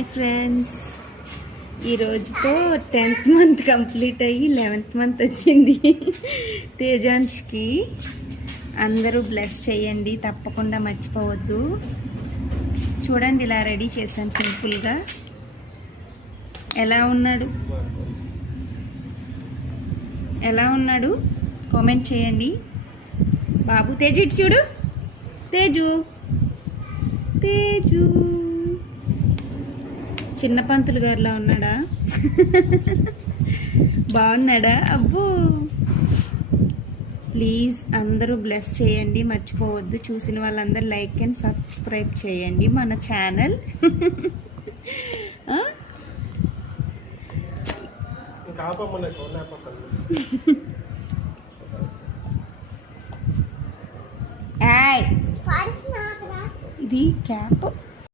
Hi friends, ఈరోజుతో 10th month complete అయ్యి 11th month వచ్చింది తేజాన్ష్కి. అందరూ బ్లెస్ చేయండి, తప్పకుండా మర్చిపోవద్దు. చూడండి, ఇలా రెడీ చేశాను సింపుల్గా. ఎలా ఉన్నాడు కామెంట్ చేయండి. బాబు తేజు, ఇటు చూడు. తేజు చిన్న పంతులు గారిలా ఉన్నాడా? బాగున్నాడా? అబ్బో, ప్లీజ్ అందరూ బ్లెస్ చేయండి, మర్చిపోవద్దు. చూసిన వాళ్ళందరూ లైక్ అండ్ సబ్స్క్రైబ్ చేయండి మన ఛానల్. ఇది క్యాప్.